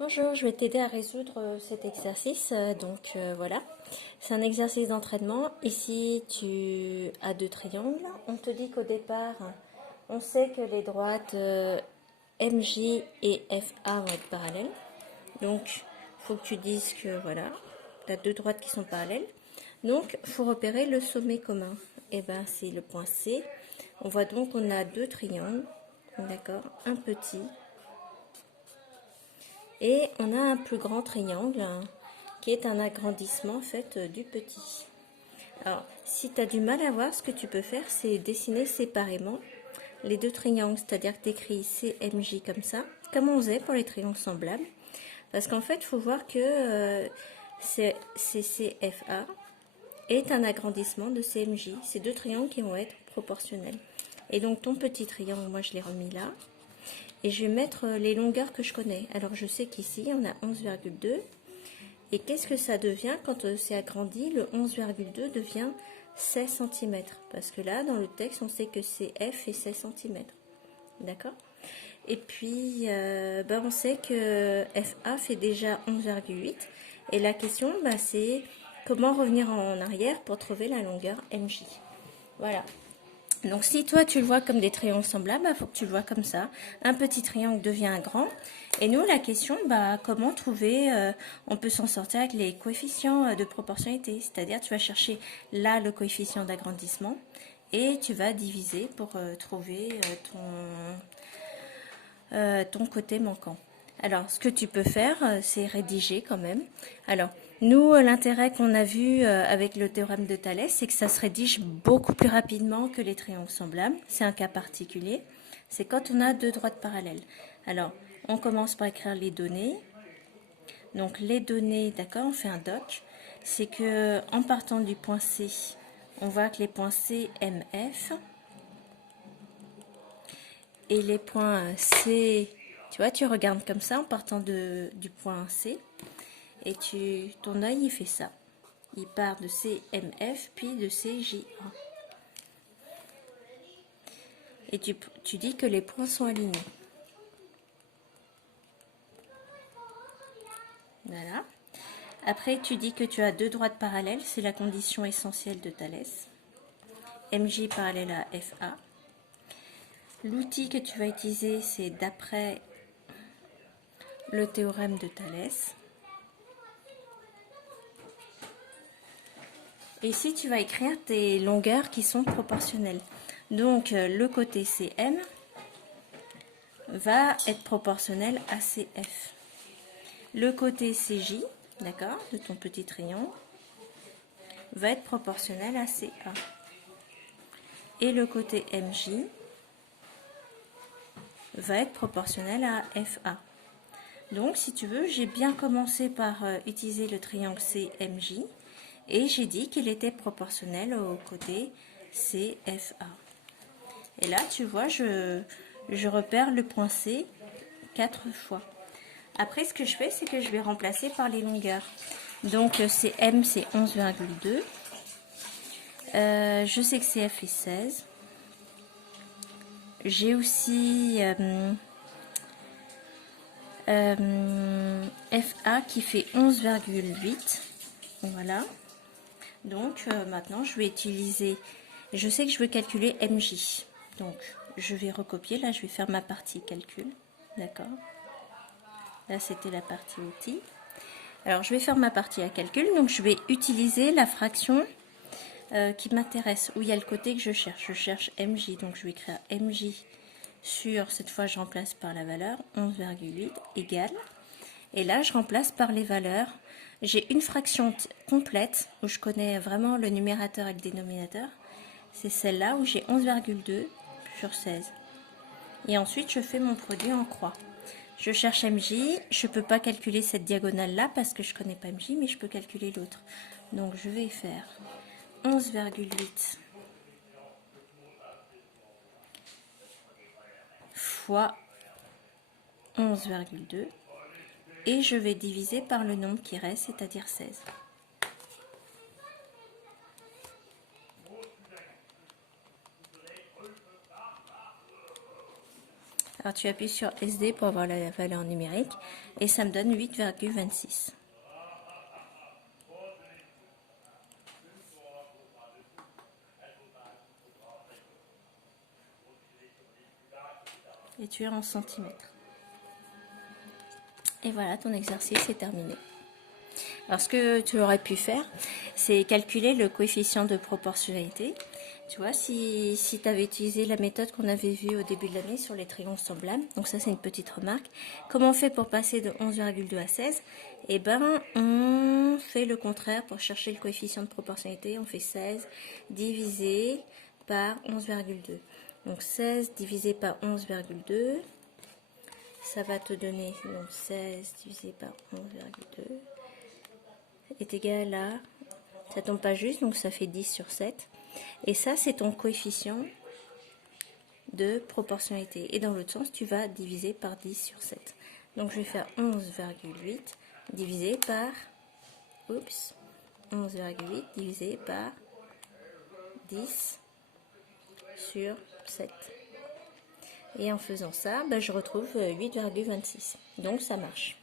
Bonjour, je vais t'aider à résoudre cet exercice. Voilà, c'est un exercice d'entraînement. Ici, tu as deux triangles. On te dit qu'au départ, on sait que les droites MJ et FA vont être parallèles. Donc, il faut que tu dises que voilà, tu as deux droites qui sont parallèles. Donc, il faut repérer le sommet commun. Et ben, c'est le point C. On voit donc qu'on a deux triangles. D'accord, un petit et on a un plus grand triangle qui est un agrandissement en fait du petit. Alors, si tu as du mal à voir, ce que tu peux faire, c'est dessiner séparément les deux triangles, c'est-à-dire que tu écris CMJ comme ça, comme on faisait pour les triangles semblables. Parce qu'en fait, il faut voir que CCFA est un agrandissement de CMJ. C'est deux triangles qui vont être proportionnels. Et donc ton petit triangle, moi je l'ai remis là. Et je vais mettre les longueurs que je connais. Alors je sais qu'ici on a 11,2. Et qu'est-ce que ça devient quand c'est agrandi? Le 11,2 devient 16 cm. Parce que là, dans le texte, on sait que c'est F et 16 cm. D'accord? Et puis, on sait que FA fait déjà 11,8. Et la question, c'est comment revenir en arrière pour trouver la longueur MJ. Voilà. Donc si toi tu le vois comme des triangles semblables, il faut que tu le vois comme ça. Un petit triangle devient un grand. Et nous la question, comment trouver, on peut s'en sortir avec les coefficients de proportionnalité. C'est-à-dire tu vas chercher là le coefficient d'agrandissement et tu vas diviser pour trouver ton côté manquant. Alors, ce que tu peux faire, c'est rédiger quand même. Alors, nous, l'intérêt qu'on a vu avec le théorème de Thalès, c'est que ça se rédige beaucoup plus rapidement que les triangles semblables. C'est un cas particulier. C'est quand on a deux droites parallèles. Alors, on commence par écrire les données. Donc, les données, d'accord, on fait un doc. C'est que en partant du point C, on voit que les points C, M, F et les points C, tu vois, tu regardes comme ça en partant du point C et ton œil il fait ça. Il part de CMF puis de CJA. Et tu dis que les points sont alignés. Voilà. Après, tu dis que tu as deux droites parallèles, c'est la condition essentielle de Thalès. MJ parallèle à FA. L'outil que tu vas utiliser, c'est d'après le théorème de Thalès. Et ici, tu vas écrire tes longueurs qui sont proportionnelles. Donc, le côté CM va être proportionnel à CF. Le côté CJ, d'accord, de ton petit triangle, va être proportionnel à CA. Et le côté MJ va être proportionnel à FA. Donc, si tu veux, j'ai bien commencé par utiliser le triangle CMJ et j'ai dit qu'il était proportionnel au côté CFA. Et là, tu vois, je repère le point C 4 fois. Après, ce que je fais, c'est que je vais remplacer par les longueurs. Donc, CM, c'est 11,2. Je sais que CF est 16. J'ai aussi FA qui fait 11,8. Voilà. Donc, maintenant, je vais utiliser... Je sais que je veux calculer MJ. Donc, je vais recopier. Là, je vais faire ma partie calcul. D'accord. Là, c'était la partie outils. Alors, je vais faire ma partie à calcul. Donc, je vais utiliser la fraction qui m'intéresse, où il y a le côté que je cherche. Je cherche MJ. Donc, je vais écrire MJ sur, cette fois, je remplace par la valeur 11,8 égale. Et là, je remplace par les valeurs. J'ai une fraction complète, où je connais vraiment le numérateur et le dénominateur. C'est celle-là où j'ai 11,2 sur 16. Et ensuite, je fais mon produit en croix. Je cherche MJ, je ne peux pas calculer cette diagonale-là parce que je ne connais pas MJ, mais je peux calculer l'autre. Donc, je vais faire 11,8 fois 11,2 et je vais diviser par le nombre qui reste, c'est-à-dire 16. Alors tu appuies sur SD pour avoir la valeur numérique et ça me donne 8,26. Et tu es en centimètres. Et voilà, ton exercice est terminé. Alors ce que tu aurais pu faire, c'est calculer le coefficient de proportionnalité. Tu vois, si tu avais utilisé la méthode qu'on avait vue au début de l'année sur les triangles semblables, donc ça c'est une petite remarque. Comment on fait pour passer de 11,2 à 16? Eh ben, on fait le contraire pour chercher le coefficient de proportionnalité. On fait 16 divisé par 11,2. Donc 16 divisé par 11,2, ça va te donner donc 16 divisé par 11,2 est égal à, ça tombe pas juste, donc ça fait 10 sur 7. Et ça, c'est ton coefficient de proportionnalité. Et dans l'autre sens, tu vas diviser par 10 sur 7. Donc je vais faire 11,8 divisé par, 11,8 divisé par 10 sur 7. Et en faisant ça, je retrouve 8,26. Donc ça marche.